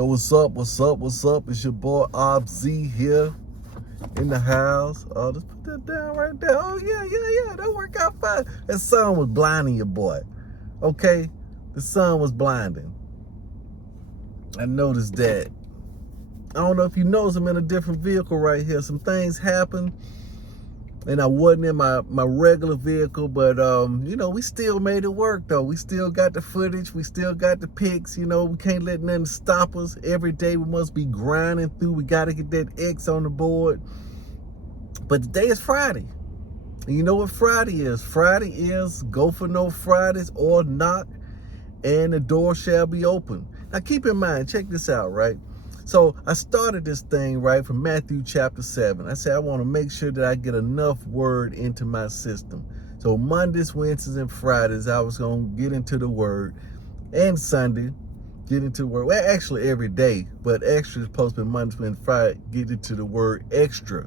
Yo, what's up? What's up? What's up? It's your boy Ob Z here in the house. Oh, just put that down right there. Oh, yeah. That worked out fine. That sun was blinding your boy. Okay? The sun was blinding. I noticed that. I don't know if you notice, I'm in a different vehicle right here. Some things happened, and I wasn't in my regular vehicle, but we still made it work though. We still got the footage, we still got the pics. We can't let nothing stop us. Every day we must be grinding through. We got to get that X on the board. But today is Friday. And you know what Friday is? Friday is Go For No Fridays or knock, and the door shall be open. Now keep in mind, check this out, right? So I started this thing, right, from Matthew chapter 7. I said I want to make sure that I get enough word into my system. So Mondays, Wednesdays, and Fridays, I was going to get into the word. And Sunday, get into the word. Well, actually every day, but extra is supposed to be Mondays, Wednesdays, Friday, get into the word extra.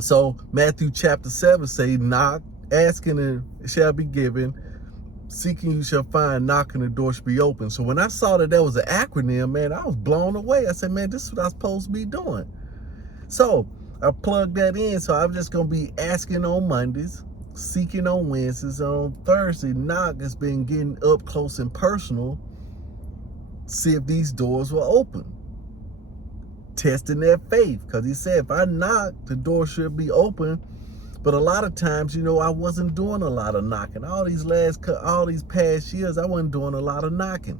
So Matthew chapter 7 say, knock, asking and it shall be given. Seeking you shall find, knocking the door shall be open. So when I saw that was an acronym, man, I was blown away. I said, man, this is what I'm supposed to be doing. So I plugged that in. So I'm just going to be asking on Mondays, seeking on Wednesdays. On Thursday, knock has been getting up close and personal. See if these doors will open. Testing their faith. Because he said, if I knock, the door should be open. But a lot of times, I wasn't doing a lot of knocking. All these past years, I wasn't doing a lot of knocking.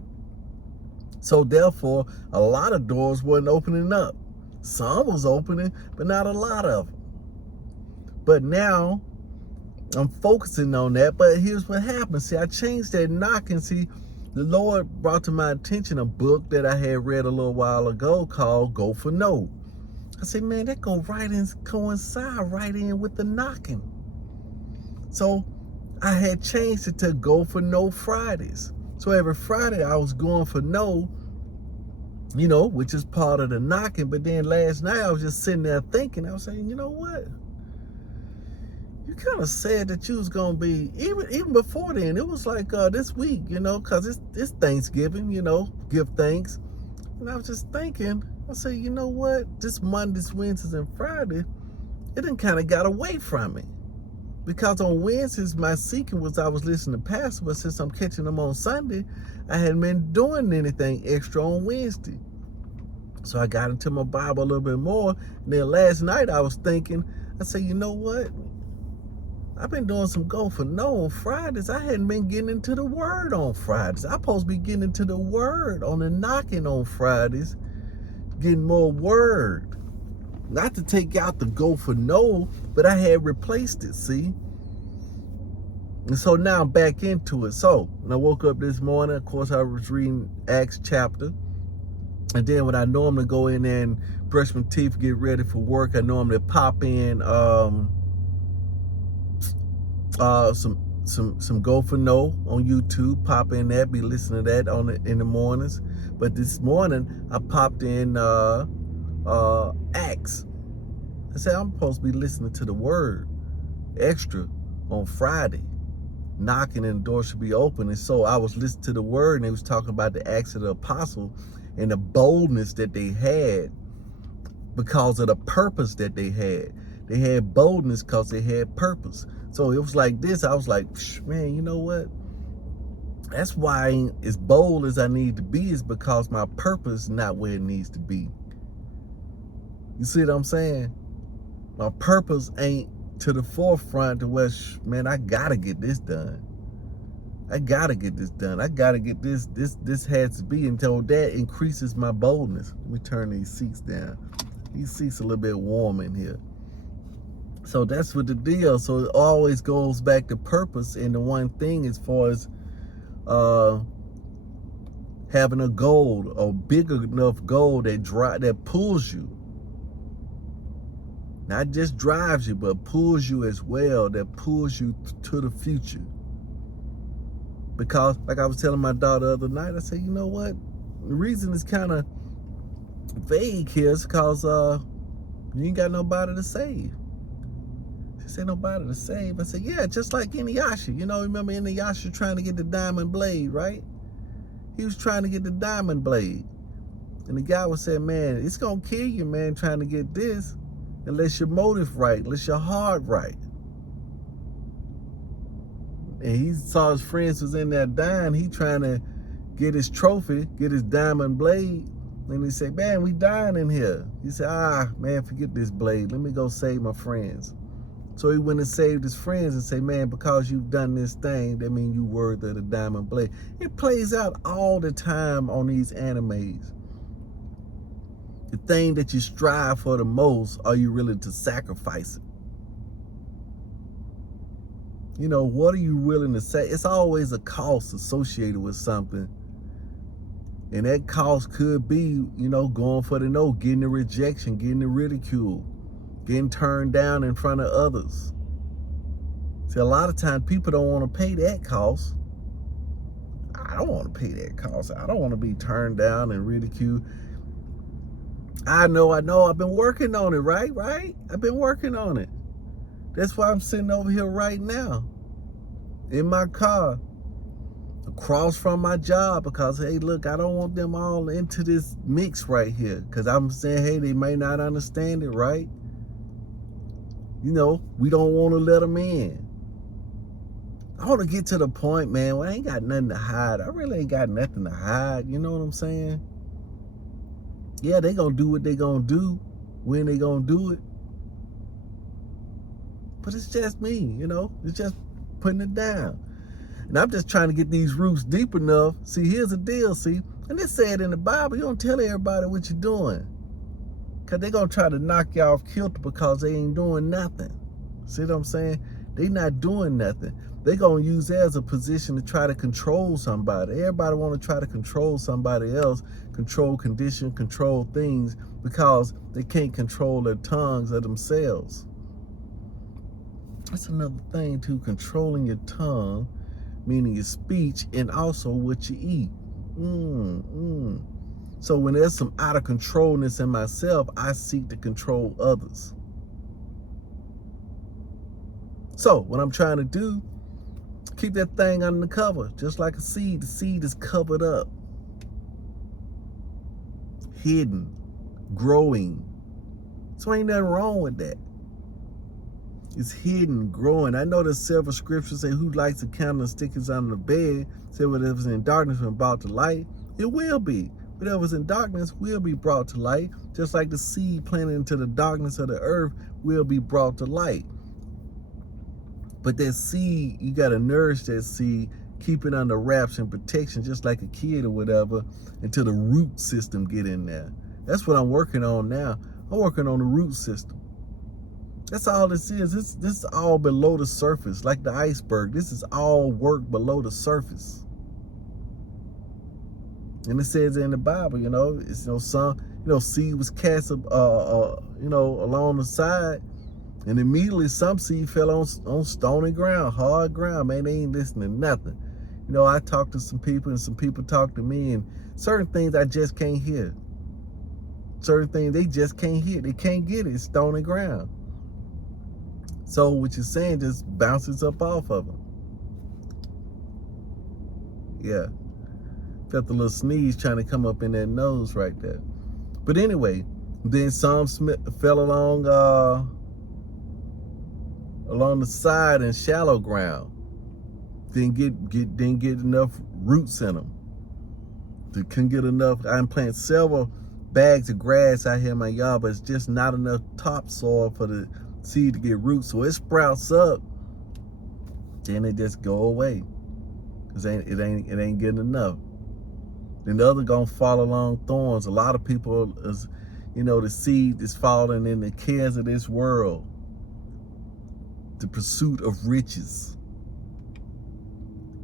So therefore, a lot of doors wasn't opening up. Some was opening, but not a lot of them. But now, I'm focusing on that. But here's what happened. See, I changed that knocking. See, the Lord brought to my attention a book that I had read a little while ago called Go For No. I said, man, that go right in, coincide right in with the knocking. So I had changed it to Go For No Fridays. So every Friday I was going for no, which is part of the knocking. But then last night I was just sitting there thinking, I was saying, you know what? You kind of said that you was going to be, even before then, it was like this week, because it's Thanksgiving, give thanks. And I was just thinking, I said, you know what? This Mondays, Wednesdays, and Friday, it done kind of got away from me. Because on Wednesdays, my seeking was I was listening to Pastor, but since I'm catching them on Sunday, I hadn't been doing anything extra on Wednesday. So I got into my Bible a little bit more. And then last night I was thinking, I said, you know what? I've been doing some Go For No on Fridays. I hadn't been getting into the word on Fridays. I'm supposed to be getting into the word on the knocking on Fridays. Getting more word. Not to take out the Go For No, but I had replaced it, see? And so now I'm back into it. So when I woke up this morning, of course I was reading Acts chapter. And then when I normally go in there and brush my teeth, get ready for work, I normally pop in some Go For No on YouTube. Pop in that, be listening to that in the mornings. But this morning I popped in Acts. I said I'm supposed to be listening to the word extra on Friday. Knocking and the door should be open. And so I was listening to the word, and they was talking about the Acts of the Apostle and the boldness that they had because of the purpose that they had. They had boldness because they had purpose. So it was like this. I was like, man, you know what? That's why I ain't as bold as I need to be, is because my purpose is not where it needs to be. You see what I'm saying? My purpose ain't to the forefront to where, man, I gotta get this done. I gotta get this done. I gotta get this has to be, until that increases my boldness. Let me turn these seats down. These seats are a little bit warm in here. So that's what the deal. So it always goes back to purpose. And the one thing as far as having a goal, a big enough goal that pulls you. Not just drives you, but pulls you as well, that pulls you to the future. Because like I was telling my daughter the other night, I said, you know what? The reason it's kind of vague here is because you ain't got nobody to save. She said, nobody to save. I said, yeah, just like Inuyasha. Remember Inuyasha trying to get the diamond blade, right? He was trying to get the diamond blade. And the guy was saying, man, it's going to kill you, man, trying to get this, unless your motive right, unless your heart right. And he saw his friends was in there dying. He trying to get his trophy, get his diamond blade. And he said, man, we dying in here. He said, man, forget this blade. Let me go save my friends. So he went and saved his friends and said, man, because you've done this thing, that means you worthy of the diamond blade. It plays out all the time on these animes. The thing that you strive for the most, are you willing to sacrifice it? You know, what are you willing to say? It's always a cost associated with something. And that cost could be, you know, going for the no, getting the rejection, getting the ridicule, getting turned down in front of others. See, a lot of times people don't want to pay that cost. I don't want to pay that cost. I don't want to be turned down and ridiculed. I know. I've been working on it, right? I've been working on it. That's why I'm sitting over here right now in my car across from my job, because, hey, look, I don't want them all into this mix right here, because I'm saying, hey, they may not understand it, right? You know, we don't want to let them in. I want to get to the point, man, where I ain't got nothing to hide. I really ain't got nothing to hide. You know what I'm saying? Yeah, they going to do what they going to do when they going to do it. But it's just me, you know? It's just putting it down. And I'm just trying to get these roots deep enough. See, here's the deal, see? And it said in the Bible, you don't tell everybody what you're doing, because they're going to try to knock you off kilter because they ain't doing nothing. See what I'm saying? They not doing nothing. They're going to use that as a position to try to control somebody. Everybody want to try to control somebody else, control condition, control things, because they can't control their tongues or themselves. That's another thing too, controlling your tongue, meaning your speech, and also what you eat. So when there's some out of controlness in myself, I seek to control others. So what I'm trying to do, keep that thing under the cover, just like a seed. The seed is covered up, hidden, growing. So ain't nothing wrong with that. It's hidden, growing. I know there's several scriptures say, who likes to count the stickers under the bed, say whatever's in darkness when brought to light, it will be. Whatever's in darkness will be brought to light, just like the seed planted into the darkness of the earth will be brought to light. But that seed, you got to nourish that seed, keep it under wraps and protection, just like a kid or whatever, until the root system get in there. That's what I'm working on now. I'm working on the root system. That's all this is. This is all below the surface, like the iceberg. This is all work below the surface. And it says in the Bible, you know, it's, you know, some, you know, seed was cast up, you know, along the side, and immediately some seed fell on stony ground, hard ground. Man, they ain't listening to nothing. You know, I talked to some people, and some people talk to me, and certain things I just can't hear. Certain things they just can't hear. They can't get it. It's stony ground. So what you're saying just bounces up off of them. Yeah. Felt a little sneeze trying to come up in that nose right there. But anyway, then some fell along the side in shallow ground. Didn't get enough roots in them. They couldn't get enough. I'm planting several bags of grass out here in my yard, but it's just not enough topsoil for the seed to get roots. So it sprouts up, then it just go away, because it ain't getting enough. Then the other gonna fall along thorns. A lot of people is, you know, the seed is falling in the cares of this world, the pursuit of riches,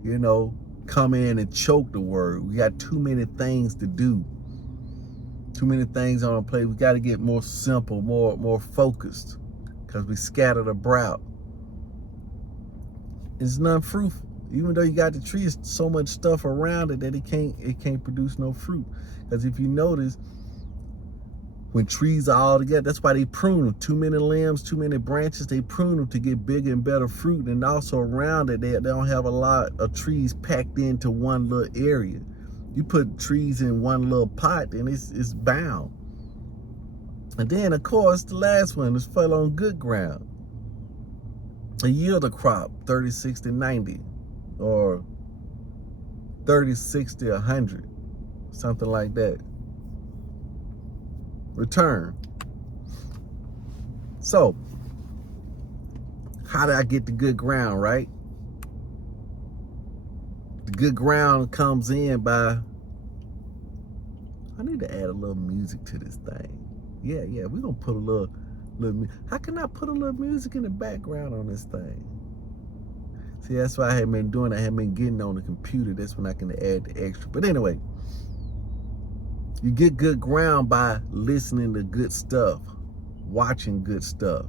you know, come in and choke the word. We got too many things to do, too many things on our plate. We got to get more simple, more focused, because we scattered abroad. It's not fruitful. Even though you got the tree, it's so much stuff around it that it can't produce no fruit. Because if you notice, when trees are all together, that's why they prune them. Too many limbs, too many branches, they prune them to get bigger and better fruit. And also around it, they don't have a lot of trees packed into one little area. You put trees in one little pot and it's bound. And then, of course, the last one is fell on good ground. A yield a crop 30, 60, 90, or 30, 60, 100, something like that. Return. So, how did I get the good ground, right? The good ground comes in by, I need to add a little music to this thing. Yeah, we're going to put a little, how can I put a little music in the background on this thing? See, that's why I had been doing, I had been getting on the computer. That's when I can add the extra. But anyway, you get good ground by listening to good stuff, watching good stuff.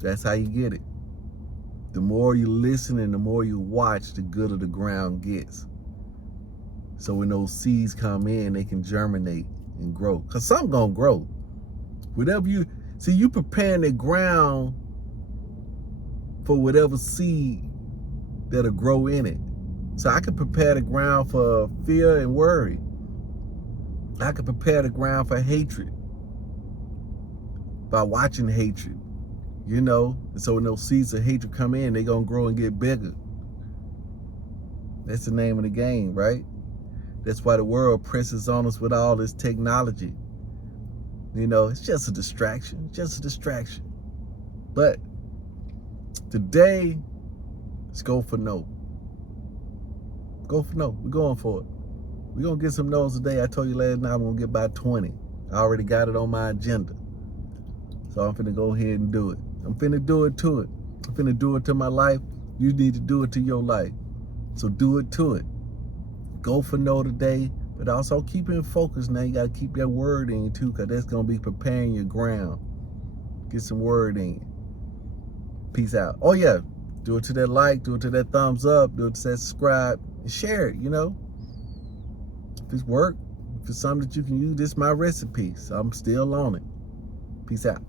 That's how you get it. The more you listen and the more you watch, the gooder the ground gets. So when those seeds come in, they can germinate and grow. Because some gonna grow. Whatever you, see, you preparing the ground for whatever seed that'll grow in it. So I can prepare the ground for fear and worry. I can prepare the ground for hatred by watching hatred, you know. And so when those seeds of hatred come in, they're gonna grow and get bigger. That's the name of the game, right? That's why the world presses on us with all this technology. You know, it's just a distraction, just a distraction. But today, let's go for no. Go for no. We're going for it. We're going to get some no's today. I told you last night I'm going to get by 20. I already got it on my agenda. So I'm finna go ahead and do it. I'm finna do it to it. I'm finna do it to my life. You need to do it to your life. So do it to it. Go for no today, but also keep it in focus. Now you got to keep that word in you too, because that's going to be preparing your ground. Get some word in you. Peace out. Oh yeah, do it to that like, do it to that thumbs up, do it to that subscribe, and share it, you know. If it's work, if it's something that you can use, this is my recipe, so I'm still on it. Peace out.